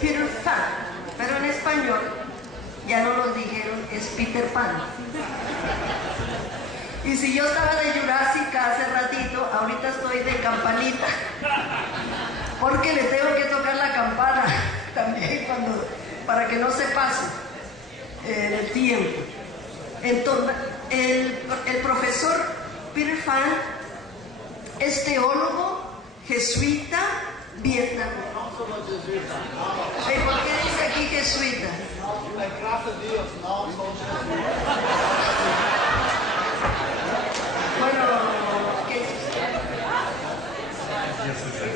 Peter Pan, pero en español ya no nos dijeron, es Peter Pan. Y si yo estaba de Jurassic hace ratito, ahorita estoy de campanita, porque le tengo que tocar la campana también para que no se pase el tiempo. Entonces, el profesor Peter Phan es teólogo, jesuita, vietnamita. ¿Por qué dice aquí jesuita? Bueno, ¿qué es usted?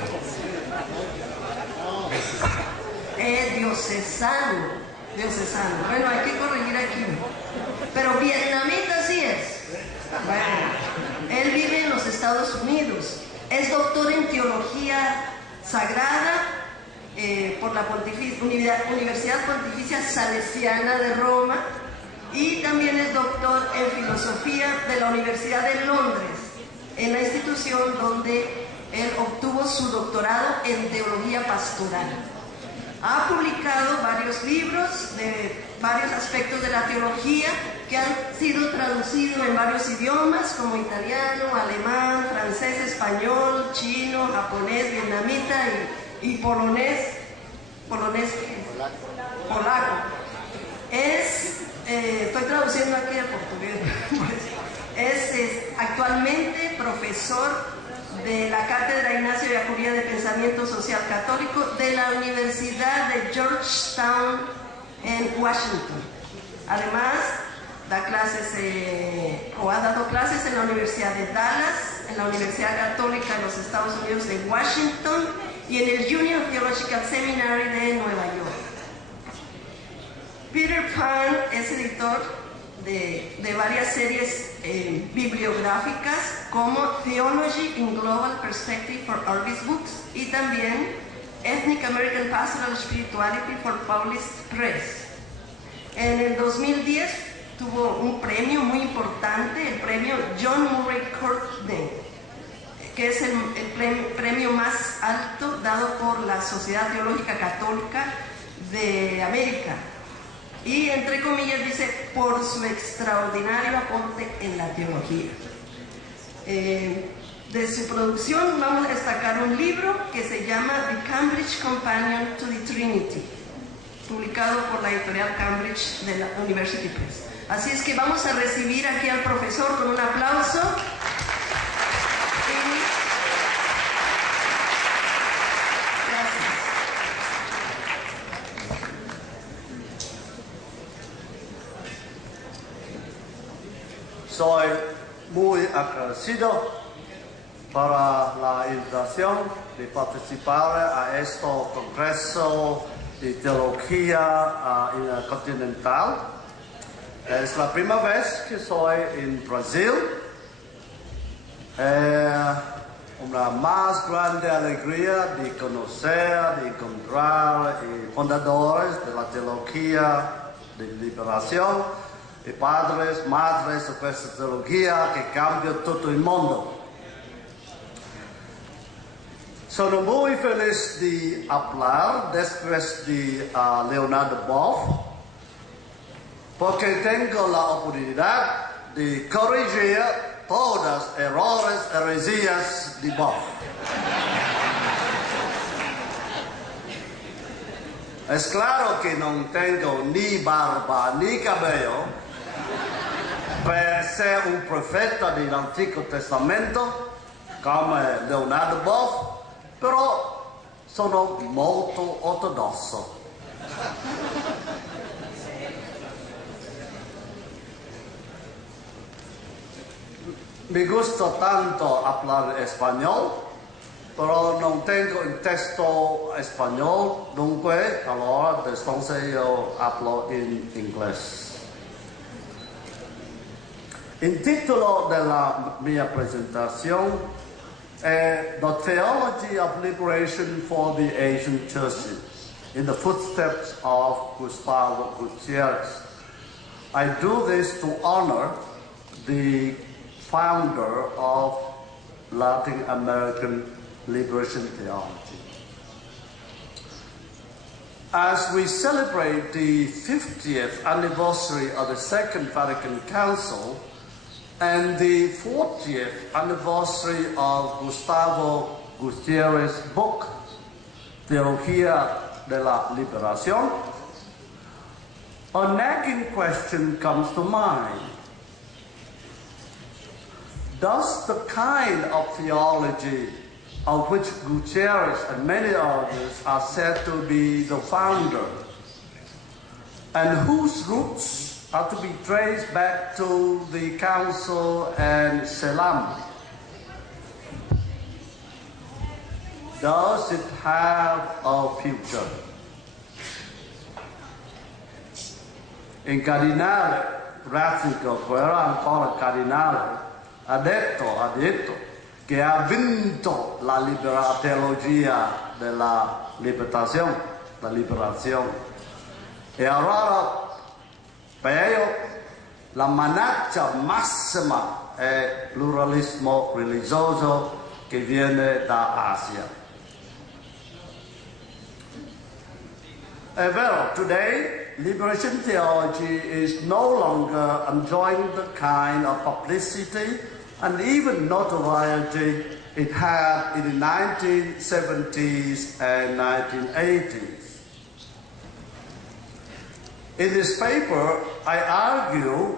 Diocesano. Bueno, hay que corregir aquí. Pero vietnamita sí es. Bueno, él vive en los Estados Unidos. Es doctor en teología sagrada por la Universidad Pontificia Salesiana de Roma, y también es doctor en filosofía de la Universidad de Londres, en la institución donde él obtuvo su doctorado en teología pastoral. Ha publicado varios libros de varios aspectos de la teología que han sido traducidos en varios idiomas como italiano, alemán, francés, español, chino, japonés, vietnamita y polaco. Estoy traduciendo aquí al portugués. Es actualmente profesor de la Cátedra Ignacio Yacuría de Pensamiento Social Católico de la Universidad de Georgetown en Washington. Además, da clases ha dado clases en la Universidad de Dallas, en la Universidad Católica de los Estados Unidos de Washington y en el Union Theological Seminary de Nueva York. Peter Phan es editor de varias series bibliográficas como Theology in Global Perspective for Orbis Books y también Ethnic American Pastoral Spirituality for Paulist Press. En el 2010 tuvo un premio muy importante, el premio John Murray Courtney, que es el premio más alto dado por la Sociedad Teológica Católica de América. Y entre comillas dice, por su extraordinario aporte en la teología. De su producción vamos a destacar un libro que se llama The Cambridge Companion to the Trinity, publicado por la editorial Cambridge de la University Press. Así es que vamos a recibir aquí al profesor con un aplauso. Soy muy agradecido para la invitación de participar a este Congreso de Teología en el Continental. Es la primera vez que soy en Brasil. Una más grande alegría de conocer, de encontrar fundadores de la teología de liberación, de padres, madres de esta teología que cambia todo el mundo. Soy muy feliz de hablar después de Leonardo Boff, porque tengo la oportunidad de corregir todos los errores, heresías de Boff. Es claro que no tengo ni barba ni cabello para ser un profeta del Antiguo Testamento como Leonardo Boff, pero sono molto ortodosso. Me gusta tanto hablar español, pero no tengo un texto español, dunque, allora, entonces yo hablo en inglés. El título de la mia presentación es The Theology of Liberation for the Asian Churches, in the footsteps of Gustavo Gutierrez. I do this to honor the founder of Latin American Liberation Theology. As we celebrate the 50th anniversary of the Second Vatican Council and the 40th anniversary of Gustavo Gutierrez's book, Teología de la Liberación, a nagging question comes to mind. Does the kind of theology of which Gutierrez and many others are said to be the founder, and whose roots are to be traced back to the Council and Selam, does it have a future? Il cardinale Ratzinger, che era ancora cardinale, ha detto che ha vinto la teologia della liberazione, la liberazione. E allora la minaccia massima è il pluralismo religioso che viene da Asia. È vero, today liberation theology is no longer enjoying the kind of publicity and even notoriety it had in the 1970s and 1980s. In this paper, I argue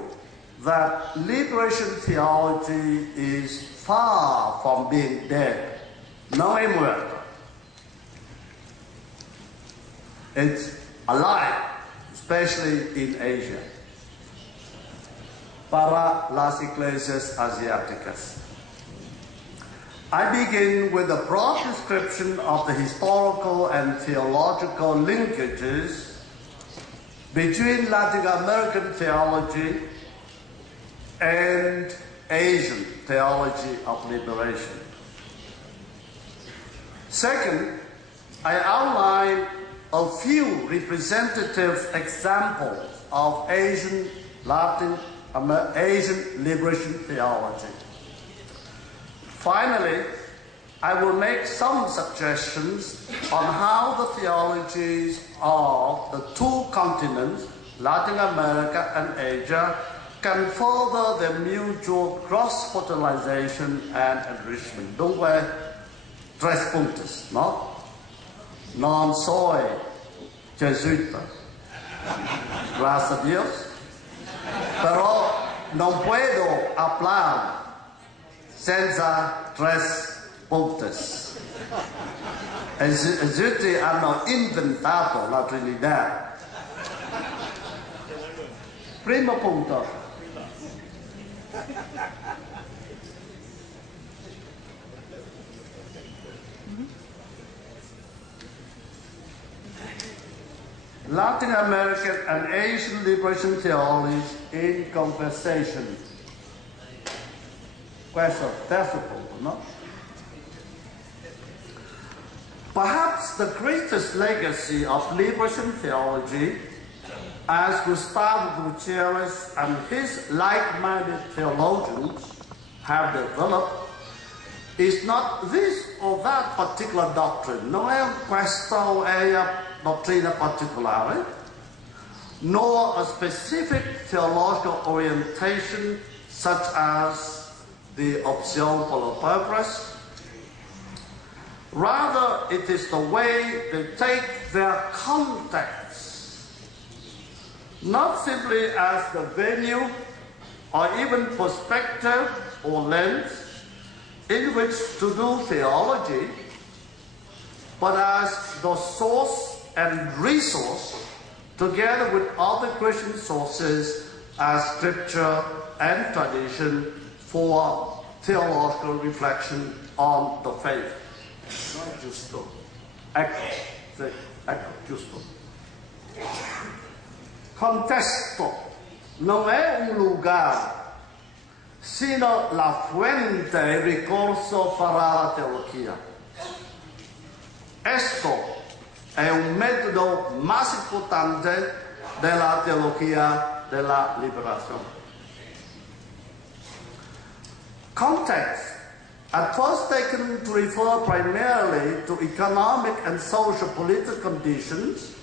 that liberation theology is far from being dead. No è muerto. It's alive, especially in Asia, para las iglesias asiáticas. I begin with a broad description of the historical and theological linkages between Latin American theology and Asian theology of liberation. Second, I outline a few representative examples of Asian liberation theology. Finally, I will make some suggestions on how the theologies of the two continents, Latin America and Asia, can further their mutual cross-fertilization and enrichment. Dunque, tres puntos, no? Non soy jesuita, gracias a Dios, pero no puedo hablar senza tres puntos. I jesuiti hanno inventato la Trinità. Primo punto. Latin American and Asian liberation theologies in conversation. Questo, terzo punto, no? Perhaps the greatest legacy of liberation theology, as Gustavo Gutierrez and his like-minded theologians have developed, is not this or that particular doctrine. Non è questa o è dottrina particolare, nor a specific theological orientation such as the option for the purpose. Rather, it is the way they take their context, not simply as the venue or even perspective or lens in which to do theology, but as the source and resource, together with other Christian sources as scripture and tradition, for theological reflection on the faith. Giusto. Ecco, giusto. Contesto non è un lugar, sino la fuente e ricorso para la teología. Esto è un metodo más importante de la teología de la liberación. Context, at first taken to refer primarily to economic and social political conditions,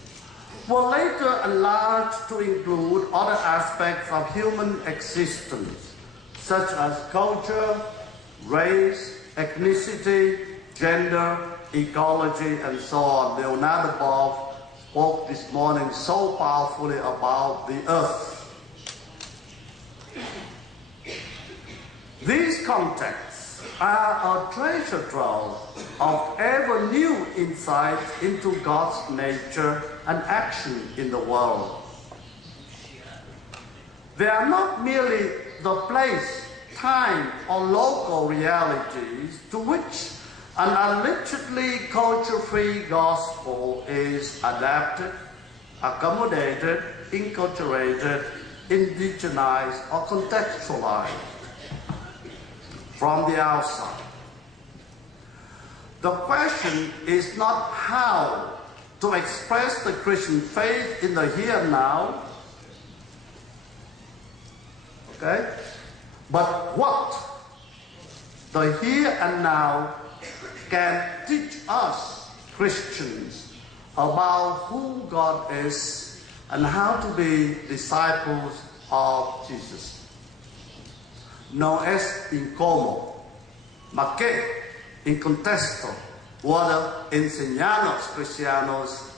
were later enlarged to include other aspects of human existence, such as culture, race, ethnicity, gender, ecology, and so on. Leonardo Boff spoke this morning so powerfully about the earth. These contexts are a treasure trove of ever new insight into God's nature and action in the world. They are not merely the place, time, or local realities to which an allegedly culture-free gospel is adapted, accommodated, enculturated, indigenized, or contextualized from the outside. The question is not how to express the Christian faith in the here and now, okay? But what the here and now can teach us Christians about who God is and how to be disciples of Jesus. No es incómodo, ma che in contesto vuole enseñarnos cristianos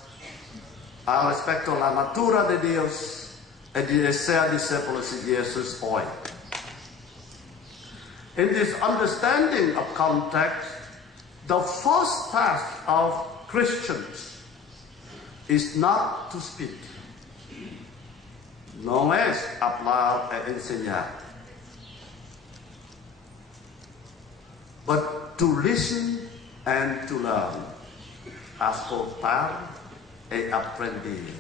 al respecto a la natura de Dios y de ser discípulos de Jesús hoy. In this understanding of context, the first task of Christians is not to speak. No es hablar e enseñar, but to listen and to learn, escuchar y aprender.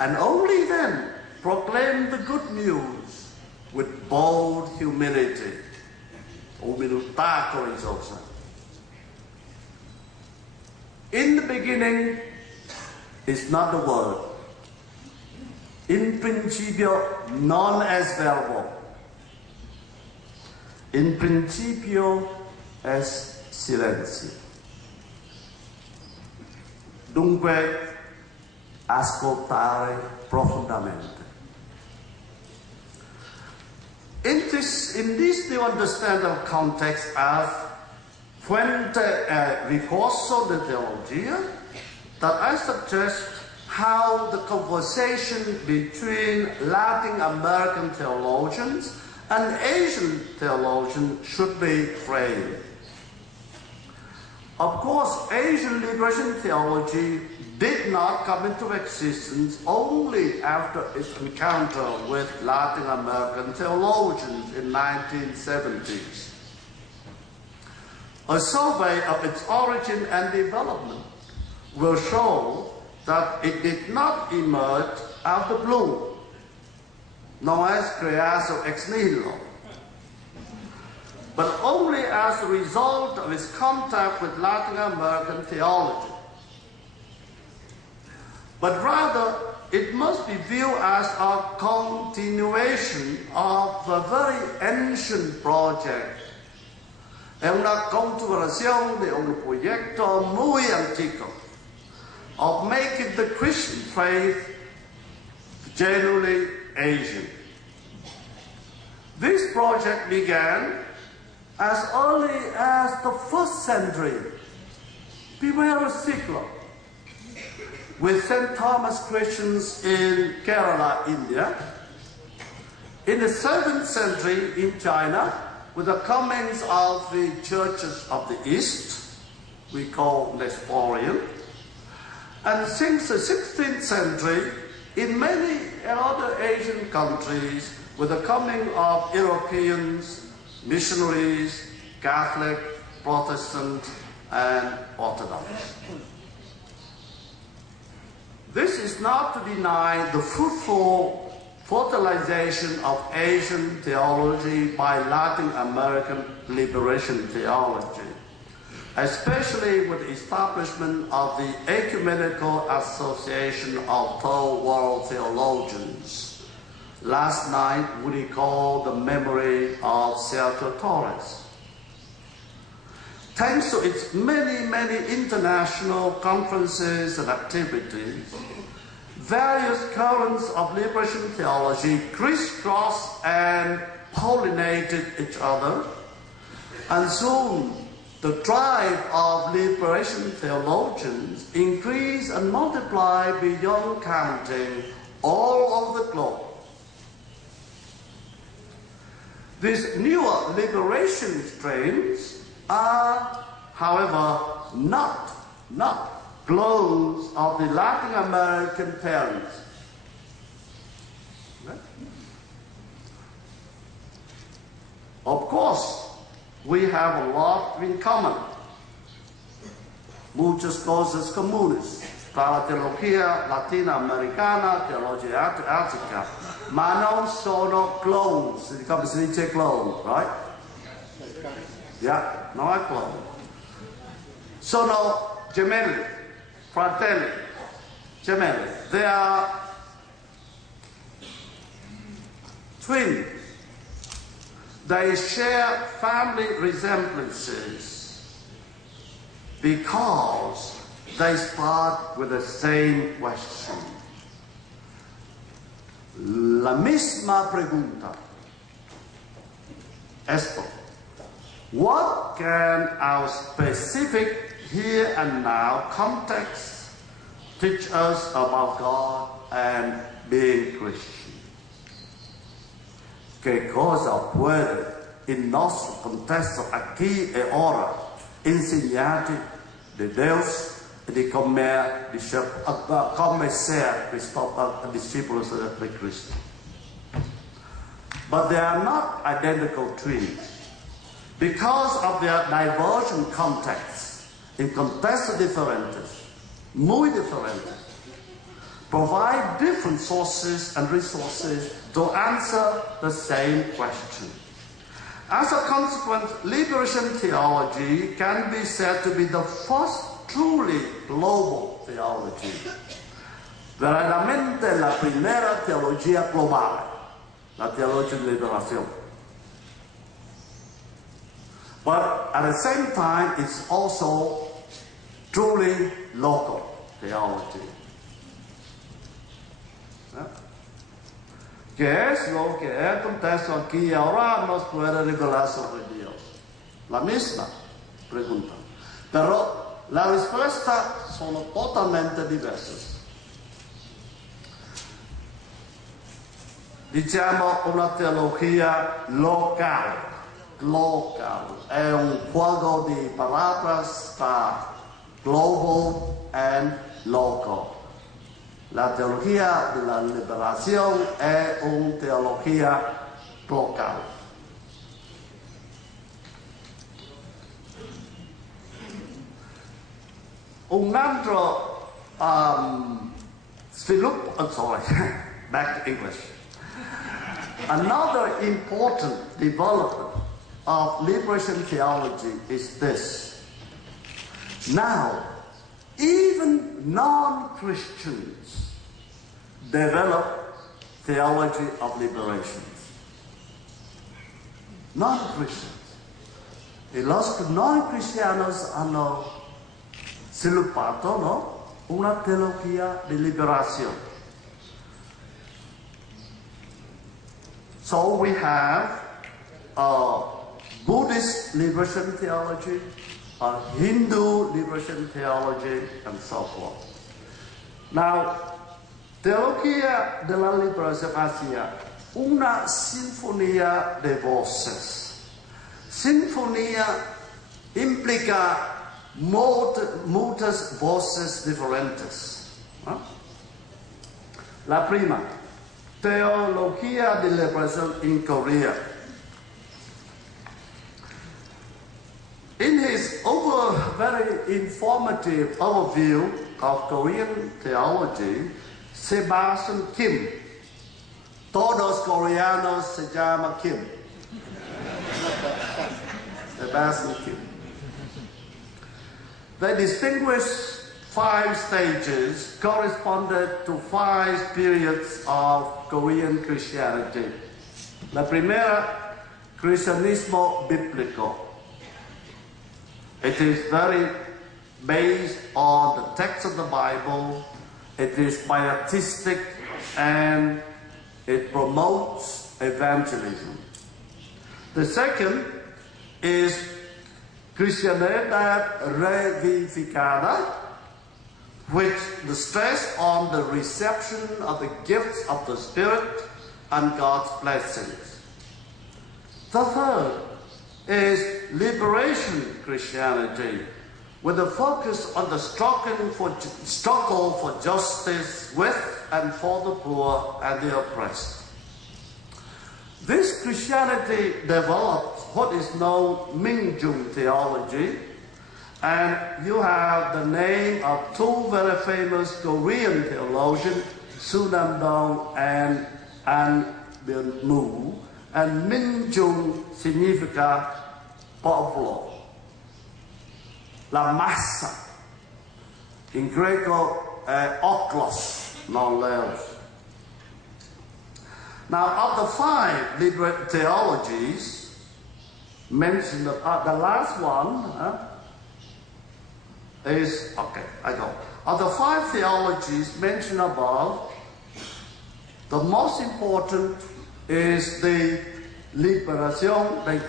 And only then proclaim the good news with bold humility. Humildad corajosa. In the beginning is not the word. In principio non es verbo. In principio es silencio. Dunque, ascoltare profondamente. In this new understanding of context as fuente religioso de teología, that I suggest how the conversation between Latin American theologians and Asian theologians should be framed. Of course, Asian liberation theology did not come into existence only after its encounter with Latin American theologians in the 1970s. A survey of its origin and development will show that it did not emerge out of the blue, no es creado ex nihilo, but only as a result of its contact with Latin American theology. But rather, it must be viewed as a continuation of a very ancient project. È una continuación de un proyecto muy antiguo of making the Christian faith genuinely Asian. This project began as early as the 1st century, primero siglo, with St. Thomas Christians in Kerala, India. In the 7th century in China, with the comings of the churches of the East, we call Nestorian. And since the 16th century, in many other Asian countries, with the coming of Europeans, missionaries, Catholic, Protestant, and Orthodox. This is not to deny the fruitful fertilization of Asian theology by Latin American liberation theology, especially with the establishment of the Ecumenical Association of Third World Theologians. Last night we recalled the memory of Sergio Torres. thanks to its many, many international conferences and activities, various currents of liberation theology crisscrossed and pollinated each other, and soon the drive of liberation theologians increased and multiplied beyond counting all over the globe. These newer liberation strains are, however, not clones of the Latin American parents. Right? Of course, we have a lot in common. Muchas cosas comunes para la teología latinoamericana, teología asiática, ma non sono clones, come si dice clone, right? Yeah, non è clone. Sono gemelli, fratelli, gemelli. They are twins. They share family resemblances because they start with the same question. La misma pregunta. Esto. What can our specific here and now context teach us about God and being Christian? ¿Qué cosa puede il nostro contesto aquí e ora insegnarti di Deus e di come essere discepolo di Cristo? But they are not identical twins. Because of their divergent contexts, in contextos diferentes, muy diferentes, provide different sources and resources to answer the same question. As a consequence, liberation theology can be said to be the first truly global theology. Verdaderamente la primera teología global, la teología de liberación. But at the same time, it's also truly local theology. ¿Qué es lo que el contexto aquí y ahora nos puede revelar sobre Dios? La misma pregunta. Pero las respuestas son totalmente diversas. Diciamo una teología local. È un juego di palabras tra global and local. La teología de la liberación es una teología local. Un altro sviluppo, sorry, back to English. Another important development of liberation theology is this. Now, even non-Christians develop theology of liberation. Non-Christians. E los non cristianos hanno sviluppato, no? Una teología de liberación. So we have Buddhist liberation theology, Hindu liberation theology, and so forth. Now, teología de la liberación hacia una sinfonía de voces. Sinfonía implica muchas voces diferentes. ¿No? La prima, teología de liberación en Corea. In his very informative overview of Korean theology, Sebastian Kim, todos coreanos se llaman Kim. Sebastian Kim. They distinguish 5 stages corresponded to 5 periods of Korean Christianity. La primera, cristianismo bíblico. It is very based on the text of the Bible. It is pietistic and it promotes evangelism. The second is cristiana revivificada, which the stress on the reception of the gifts of the Spirit and God's blessings. The third is liberation Christianity, with a focus on the struggle for justice with and for the poor and the oppressed. This Christianity developed what is known Minjung theology, and you have the name of two very famous Korean theologians, Sunam-dong and An Byung-mu, and Minjung significa popolo, la massa, in Greco oklos, non less. Now, of the five liberal theologies mentioned, the last one is, okay, I go. Of the five theologies mentioned above, the most important is the liberación del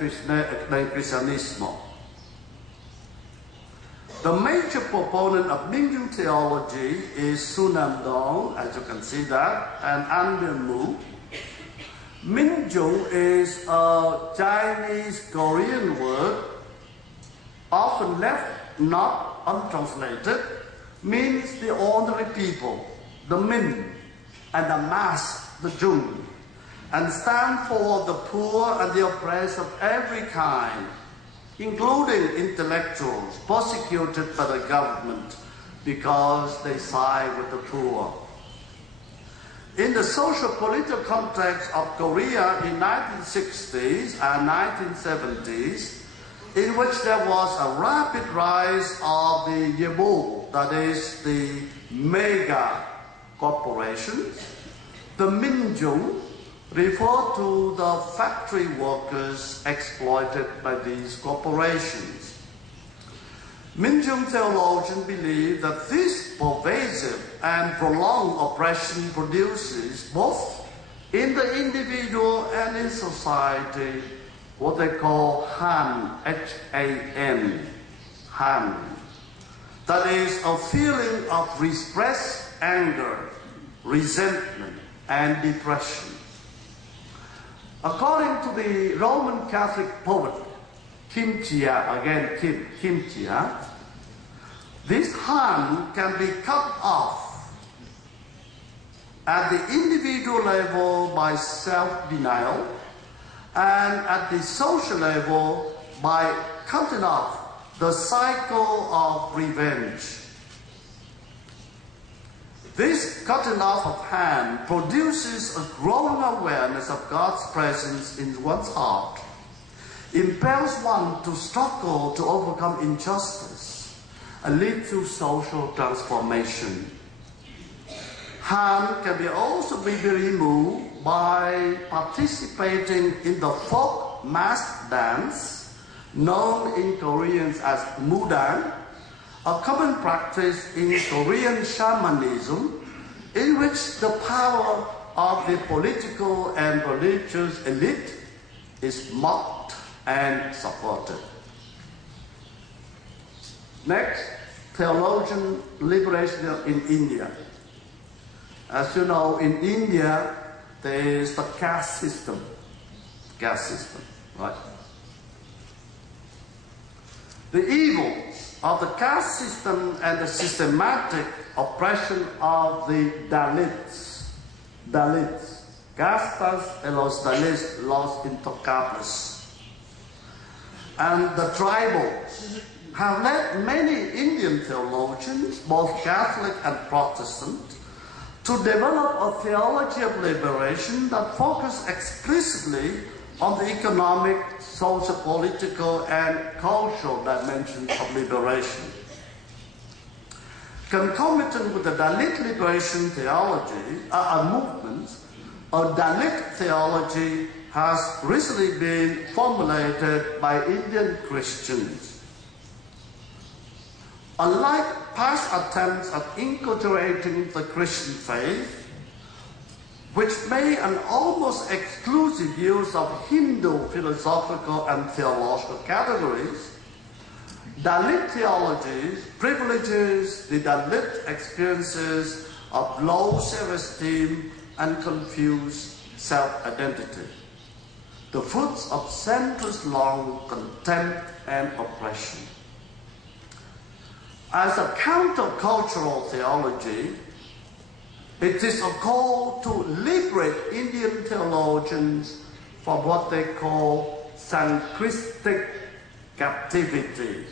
cristianismo. The major proponent of Minjung theology is Sunam-dong, as you can see that, and An Byung-mu. Minjung is a Chinese-Korean word, often left not untranslated, means the ordinary people, the Min, and the mass, the Jung, and stand for the poor and the oppressed of every kind, including intellectuals persecuted by the government because they side with the poor. In the social-political context of Korea in 1960s and 1970s, in which there was a rapid rise of the Yebul, that is the mega corporations, the Minjung refer to the factory workers exploited by these corporations. Minjung theologians believe that this pervasive and prolonged oppression produces, both in the individual and in society, what they call Han, H-A-N, Han. That is a feeling of repressed anger, resentment, and depression. According to the Roman Catholic poet, Kim Chia, again Kim Chia, this Han can be cut off at the individual level by self-denial, and at the social level by cutting off the cycle of revenge. This cutting off of hand produces a growing awareness of God's presence in one's heart, impels one to struggle to overcome injustice, and lead to social transformation. Han can also be removed by participating in the folk mask dance, known in Koreans as mudang, a common practice in Korean shamanism, in which the power of the political and religious elite is mocked and supported. Next, theologian liberation in India. As you know, in India, there is the caste system. Right? The evils of the caste system and the systematic oppression of the Dalits, castas de los Dalits, los intocables, and the tribals have led many Indian theologians, both Catholic and Protestant, to develop a theology of liberation that focused explicitly on the economic, socio-political, and cultural dimensions of liberation. Concomitant with the Dalit liberation theology, movement, a Dalit theology has recently been formulated by Indian Christians. Unlike past attempts at inculturating the Christian faith, which made an almost exclusive use of Hindu philosophical and theological categories, Dalit theology privileges the Dalit experiences of low self-esteem and confused self-identity, the fruits of centuries-long contempt and oppression. As a countercultural theology, it is a call to liberate Indian theologians from what they call Sanskritic captivity.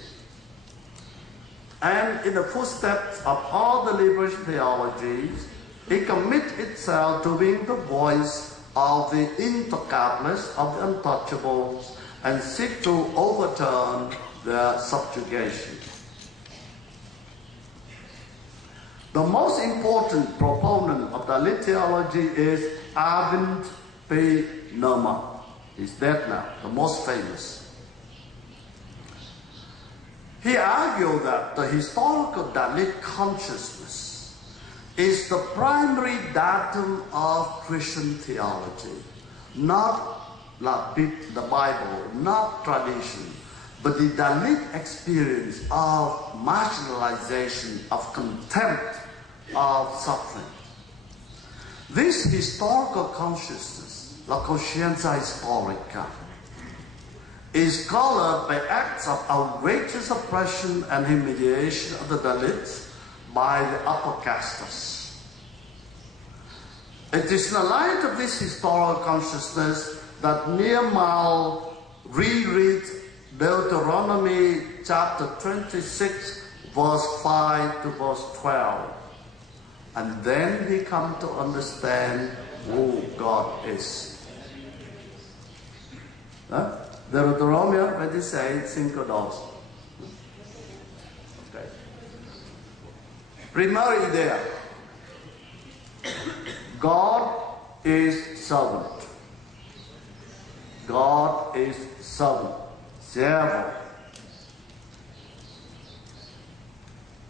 And in the footsteps of all the liberation theologies, it commits itself to being the voice of the intocables, of the untouchables, and seek to overturn their subjugation. The most important proponent of Dalit theology is Arvind P. Nirmal. He's dead now, the most famous. He argued that the historical Dalit consciousness is the primary datum of Christian theology, not the Bible, not tradition, but the Dalit experience of marginalization, of contempt, of suffering. This historical consciousness, la coscienza historica, is colored by acts of outrageous oppression and humiliation of the Dalits by the upper castes. It is in the light of this historical consciousness that Nirmal rereads Deuteronomy chapter 26, verse 5 to verse 12. And then we come to understand who God is. Deuteronomy 26, 5-2. Okay. Primera idea. God is servant. God is servant. Siervo.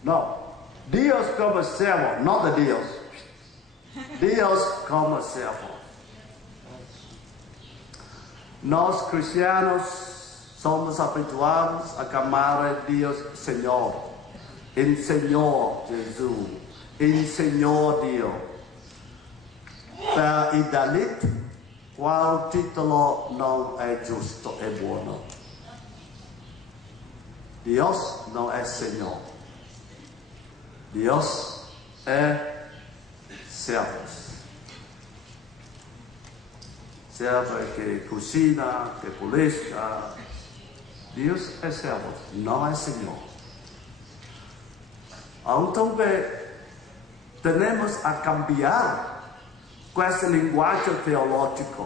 No. Dios como siervo, not the Dios. Dios como siervo. Nós cristianos somos habituados a chamar a Deus Senhor, em Senhor Jesus, em Senhor Deus. Para o Dalit, qual título não é justo, é bom. Deus não é Senhor. Deus é servo. Servo é que cozinha, que polícia. Deus é servo, não é Senhor. Então, temos a cambiar com essa linguagem teológica.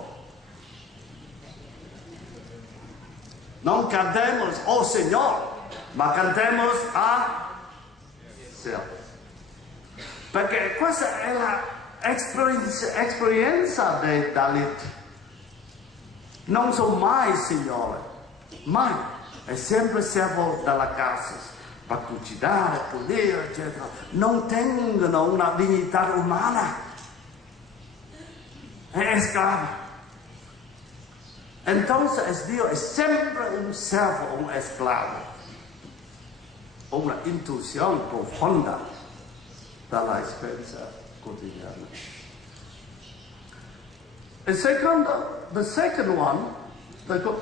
Não cantemos o Senhor, mas cantemos a servo. Porque questa è l'esperienza dei Dalit. Non sono mai Signore, mai. È sempre servo dalla casa, per cucinare, pulire, eccetera. Non tengono una dignità umana. È sclavo. Entonces Dio è sempre un servo, un esclavo. Una intuizione profonda dalla esperienza quotidiana. The second one,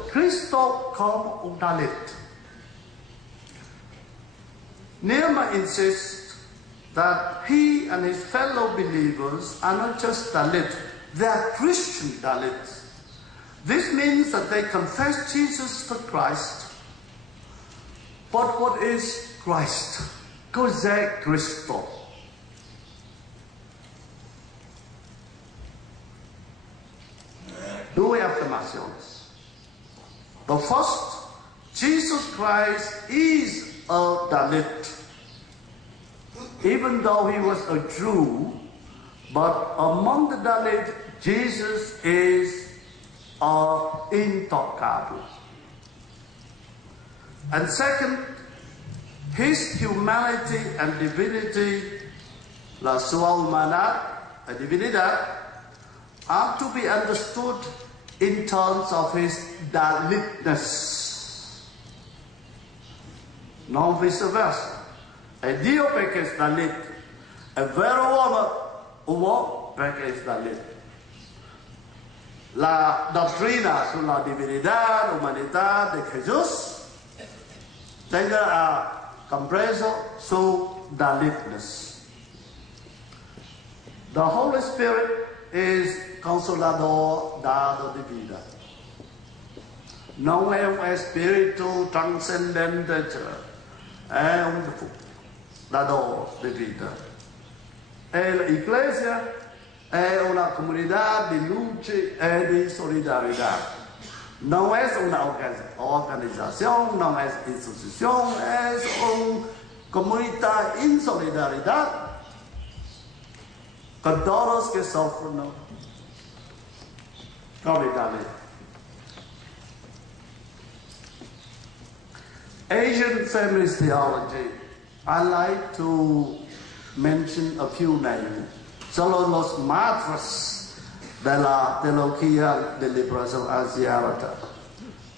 Cristo come un Dalit. Nirmal insists that he and his fellow believers are not just Dalit, they are Christian Dalits. This means that they confess Jesus the Christ. But what is Christ? Cos'è Cristo? Due affermazioni. The first, Jesus Christ is a Dalit. Even though he was a Jew, but among the Dalit, Jesus is intocable. And second, His humanity and divinity, la sua humanidad e divinidad, are to be understood in terms of his Dalitness, non vice versa. È Dio perché è Dalit, è vero uomo perché è Dalit. La dottrina sulla divinità, l'umanità di Gesù tenga compreso su Dalitness. The Holy Spirit is Consolador dado de vida. Non è un spirito transcendente, è un dador de vida. E l'Iglesia è una comunità di luce e di solidarietà. Non è una organización, non è institución, è una comunità in solidarietà con todos que sufren. Asian feminist theology, I like to mention a few names. Solo los madres de la teología de liberación asiática.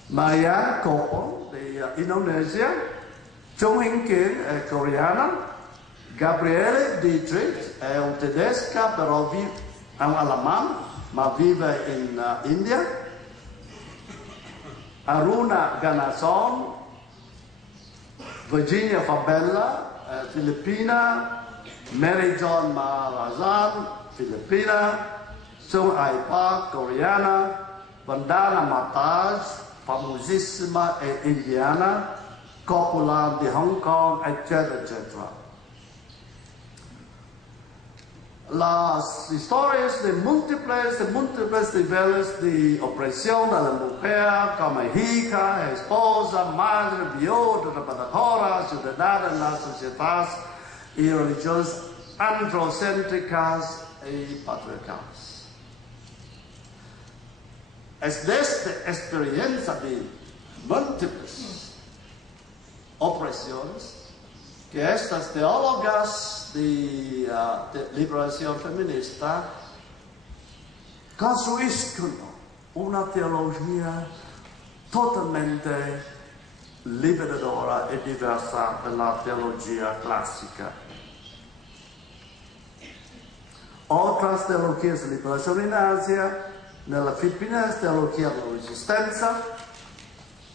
Maria Koppel de Indonesia, Chung Hin Kim è coreana, Gabriele Dietrich è un tedesca però è un alemán ma vive in India. Aruna Ganason, Virginia Fabella, Filippina, Mary John Marazan, Filippina, Sung Ai Park, coreana, Vandana Mataj, famosissima e indiana, Coppola di Hong Kong, eccetera, eccetera. Las historias de múltiples niveles de opresión de la mujer como hija, esposa, madre, viuda, trabajadora, ciudadana en las sociedades y religiosas androcéntricas y patriarcales. Es desde experiencia de múltiples opresiones que estas teólogas de liberación feminista construiscono una teología totalmente liberadora e diversa dalla teología clásica. Otras teologías de liberación en Asia, nella Filippines, teología de la resistencia,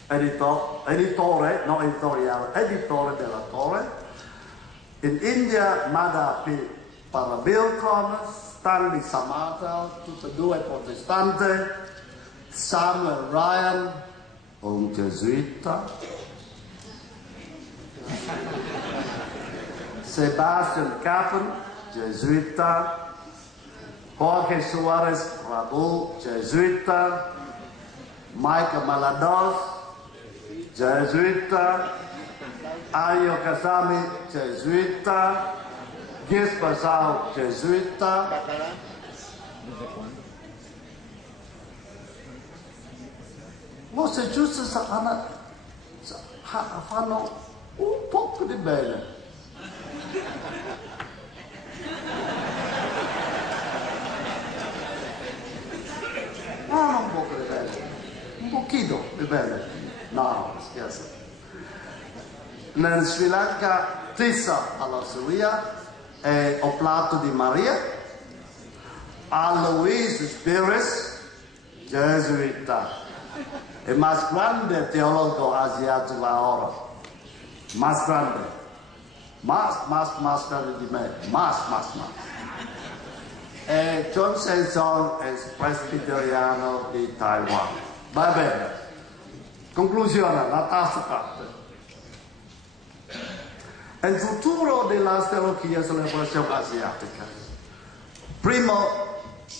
editore della Torre. In India, Mada Parabilcon, Stanley Samata, tutti e due protestanti, Samuel Ryan, un gesuita, Sebastian Kappen, gesuita, Jorge Suarez Rabu, gesuita, Michael Malados, gesuita, Ayo Kasami, gesuita, Gis Basao, gesuita. Você giusto fanno un poco di bene. Non un poco di bene, un pochino di bene. No, scherzo. Nel Sri Lanka, Tissa alla Suria è Oblato di Maria, a Luis Spires, gesuita, il más grande teologo asiatico ahora, más grande, más grande di me, más. E John Senson è presbiteriano di Taiwan. Va bene, conclusione, la terza parte. El futuro de las teologías de la liberación asiática. Primo,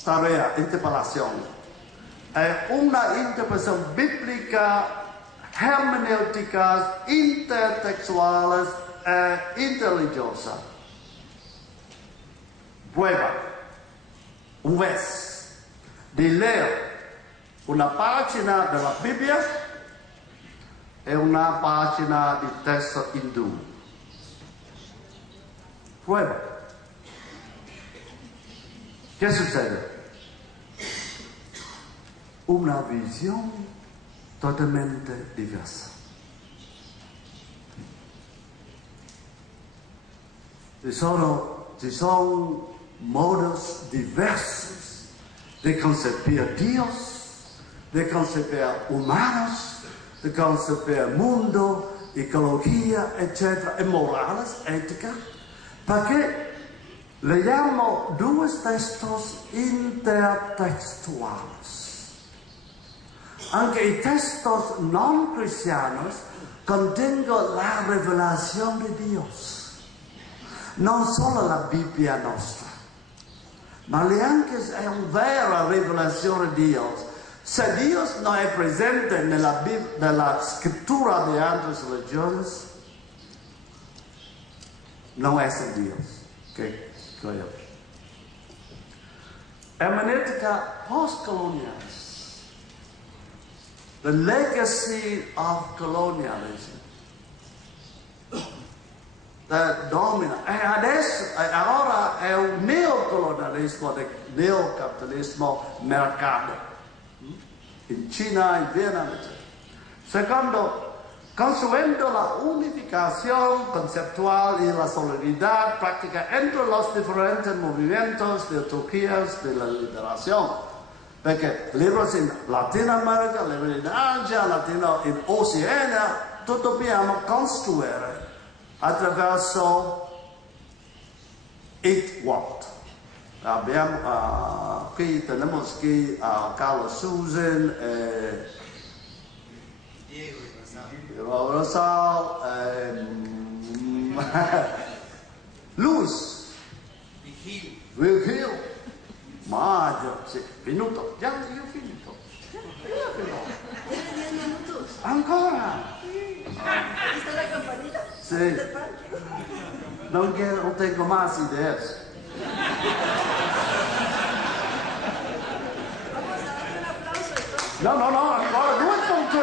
tarea, interpelación. Una interpretación bíblica, hermenéuticas, intertextuales e interreligiosas. Prueba, un vez, de leer una pagina de la Biblia e una pagina di testo hindù. prueba. ¿Qué sucede? Una visión totalmente diversa. Ci sono modos diversos de concebir Dios, de concebir humanos, de concebir mundo, ecología, etc., e morales, ética, perché leggiamo due textos intertextuales. Anche i textos non cristianos contengono la revelación de Dios. Non solo la Bibbia nostra, ma neanche è una vera rivelazione di Dio. Se Dio non è presente nella scrittura di altre religioni, non è Dio che creo. Hermeneutica post-coloniale. The legacy of colonialism. Domina, e adesso, ora è un neocolonialismo, neocapitalismo mercato, in Cina, in Vietnam, eccetera. Secondo, conseguendo la unificación conceptual y la solidaridad práctica entre los diferentes movimientos de teologías de la liberación. Perché libros in Latinoamerica, libros in Asia, latino in Oceania, tutto dobbiamo costruire attraverso it what. Abbiamo qui tenemos qui Carlo Susin, Diego Rosal, Luz, Virgil, Maggio, sì, finito, già io ho finito. Ancora? ¿Viste la campanita? Sì. Non tengo más ideas. Vamos a darle un aplauso entonces. No, ancora due punti.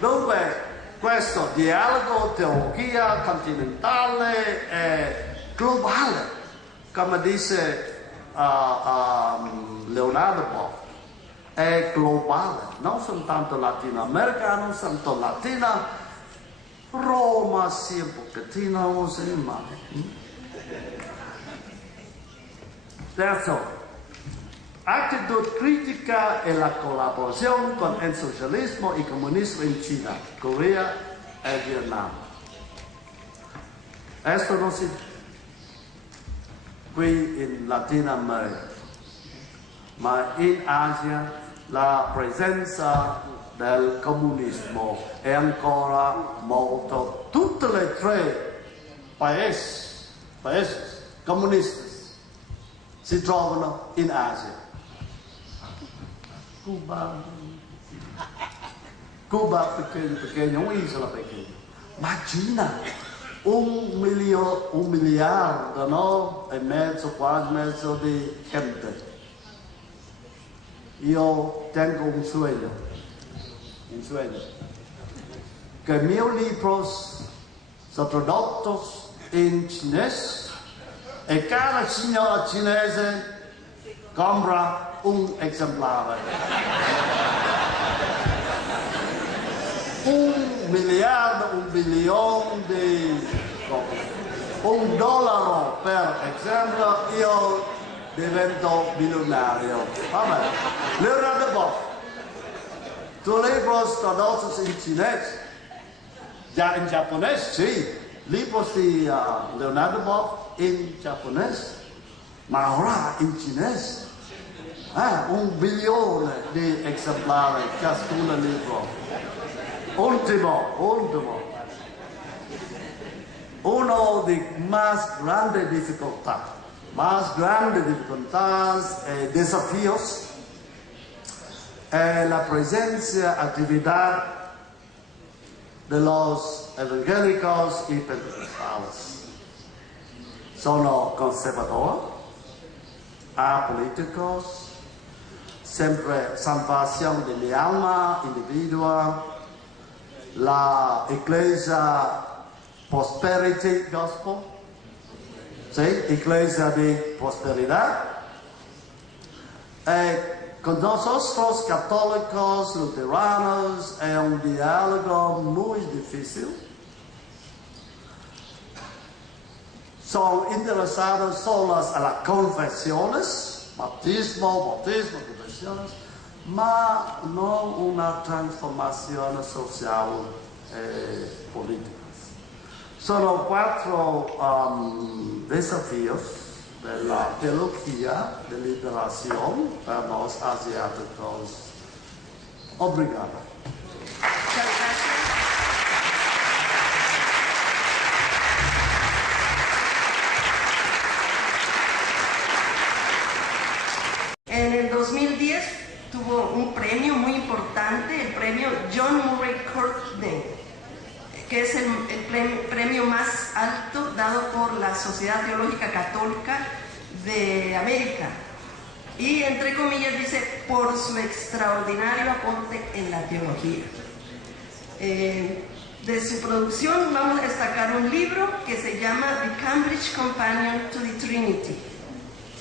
Dunque, questo dialogo teologia continentale è globale, come dice Leonardo Boff, è globale, non soltanto latinoamericano, soltanto latina, Roma sì un pochettino, sì, ma... Terzo, actitud crítica en la colaboración con el socialismo y comunismo en China, Corea y Vietnam. Esto no si qui in Latinoamerica, ma in Asia la presenza del comunismo è ancora molto. Tutte le tre paesi comunisti si trovano in Asia. Cuba pequeño, un'isola pequeña, ma Cina, 1 miliardo, no? E mezzo, quasi mezzo di gente. Io tengo un sueño, que mis libros son tradotti in cinese e cada signora cinese compra un esemplare. 1 miliardo, 1 bilione di $1 per esempio, io divento milionario. Vabbè, Leonardo Boff, tu libros tradotti in cinese, già in giapponese, sì, libros di Leonardo Boff in giapponese, ma ora in cinese. 1 bilione di esemplari ciascuno libro. Ultimo. Uno dei más grandes dificultades y desafíos es la presencia, actividad de los evangélicos y pentecostales. Sono conservadores, apolíticos, siempre salvación de mi alma, individuo. La Iglesia prosperity gospel, ¿sí? Iglesia de prosperidad. Con nosotros católicos, luteranos, es un diálogo muy difícil. Son interesados solos a las confesiones, bautismo, confesiones, mas no una transformación social política. Son 4 desafíos de la teología de liberación para los asiáticos. Obrigado. En el 2010 tuvo un premio muy importante, el premio John Murray Courtney, que es el premio más alto dado por la Sociedad Teológica Católica de América. Y entre comillas dice, por su extraordinario aporte en la teología. De su producción vamos a destacar un libro que se llama The Cambridge Companion to the Trinity,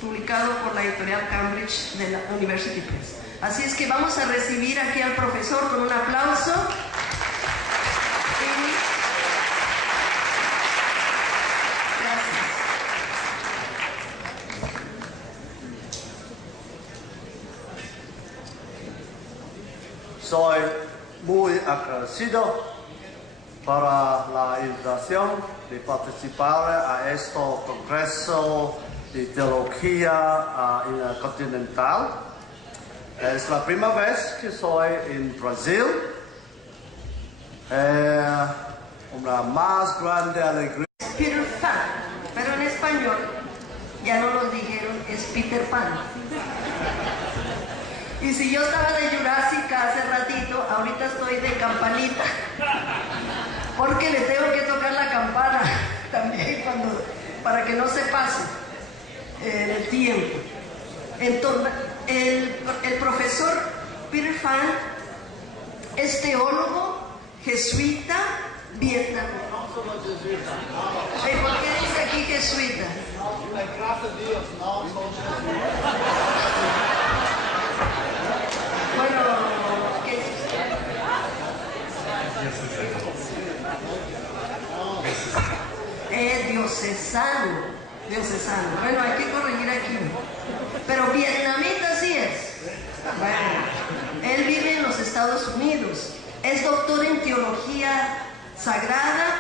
publicado por la editorial Cambridge de la University Press. Así es que vamos a recibir aquí al profesor con un aplauso. Soy muy agradecido para la invitación de participar a este Congreso de Teología en el Continental. Es la primera vez que soy en Brasil. Una más grande alegría. Peter Pan, pero en español ya no lo dijeron, es Peter Pan. Y si yo estaba de Jurassic hace ratito, ahorita estoy de campanita, porque le tengo que tocar la campana también para que no se pase el tiempo. Entonces, el profesor Peter Phan es teólogo, jesuita, vietnamita. ¿Por qué dice aquí jesuita? Bueno, ¿qué es? Diocesano. Bueno, hay que corregir aquí. Pero vietnamita sí es. Bueno, él vive en los Estados Unidos. Es doctor en teología sagrada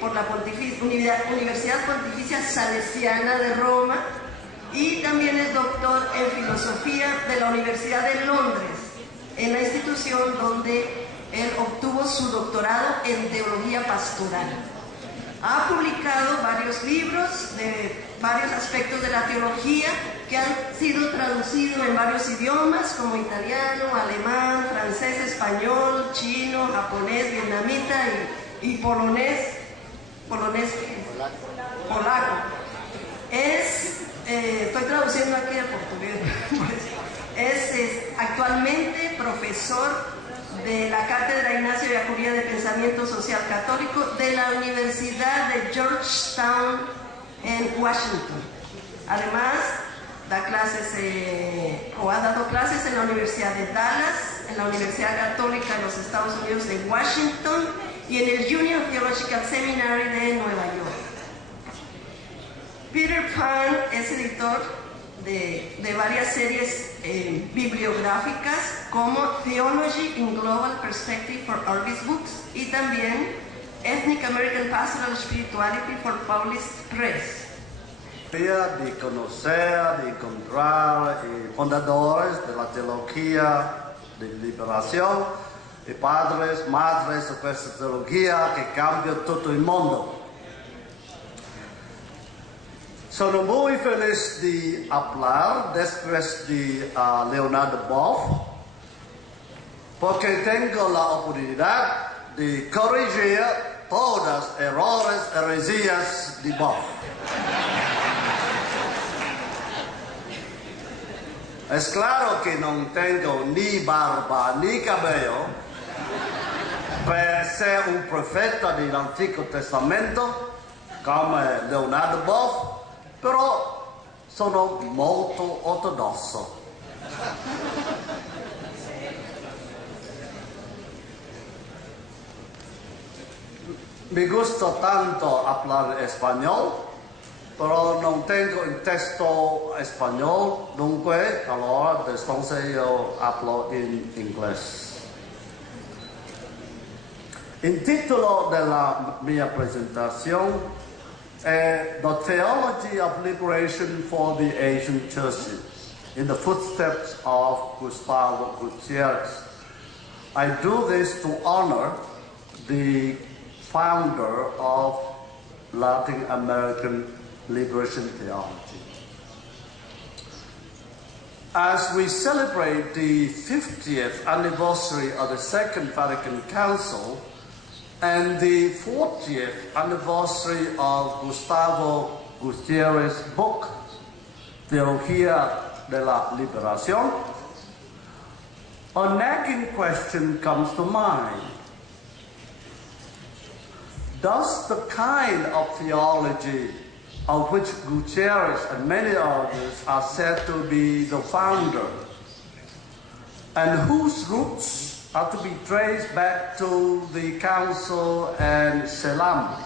por la Universidad Pontificia Salesiana de Roma. Y también es doctor en filosofía de la Universidad de Londres, en la institución donde él obtuvo su doctorado en teología pastoral. Ha publicado varios libros de varios aspectos de la teología que han sido traducidos en varios idiomas como italiano, alemán, francés, español, chino, japonés, vietnamita y polaco. Estoy traduciendo aquí al portugués. Es actualmente profesor de la Cátedra Ignacio de Acuría de Pensamiento Social Católico de la Universidad de Georgetown en Washington. Además, da clases o ha dado clases en la Universidad de Dallas, en la Universidad Católica de los Estados Unidos de Washington y en el Union Theological Seminary de Nueva York. Peter Phan es editor de varias series bibliográficas como Theology in Global Perspective for Orbis Books y también Ethnic American Pastoral Spirituality for Published Press. De conocer, de encontrar fundadores de la teología de liberación, de padres, madres de esta teología que cambió todo el mundo. Soy muy feliz de hablar después de Leonardo Boff, porque tengo la oportunidad de corregir todos los errores, heresías de Boff. Es claro que no tengo ni barba ni cabello, per ser un profeta dell'Antico Testamento come Leonardo Boff, però sono molto ortodosso. Mi gusta tanto hablar español, pero no tengo un texto español, dunque, allora, entonces yo hablo en inglés. Il titolo della mia presentazione è The Theology of Liberation for the Asian Churches, in the footsteps of Gustavo Gutierrez. I do this to honor the founder of Latin American liberation theology. As we celebrate the 50th anniversary of the Second Vatican Council and the 40th anniversary of Gustavo Gutierrez's book, Teología de la Liberación, a nagging question comes to mind. Does the kind of theology of which Gutierrez and many others are said to be the founder, and whose roots are to be traced back to the Council and Selam,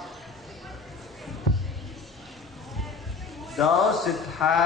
does it have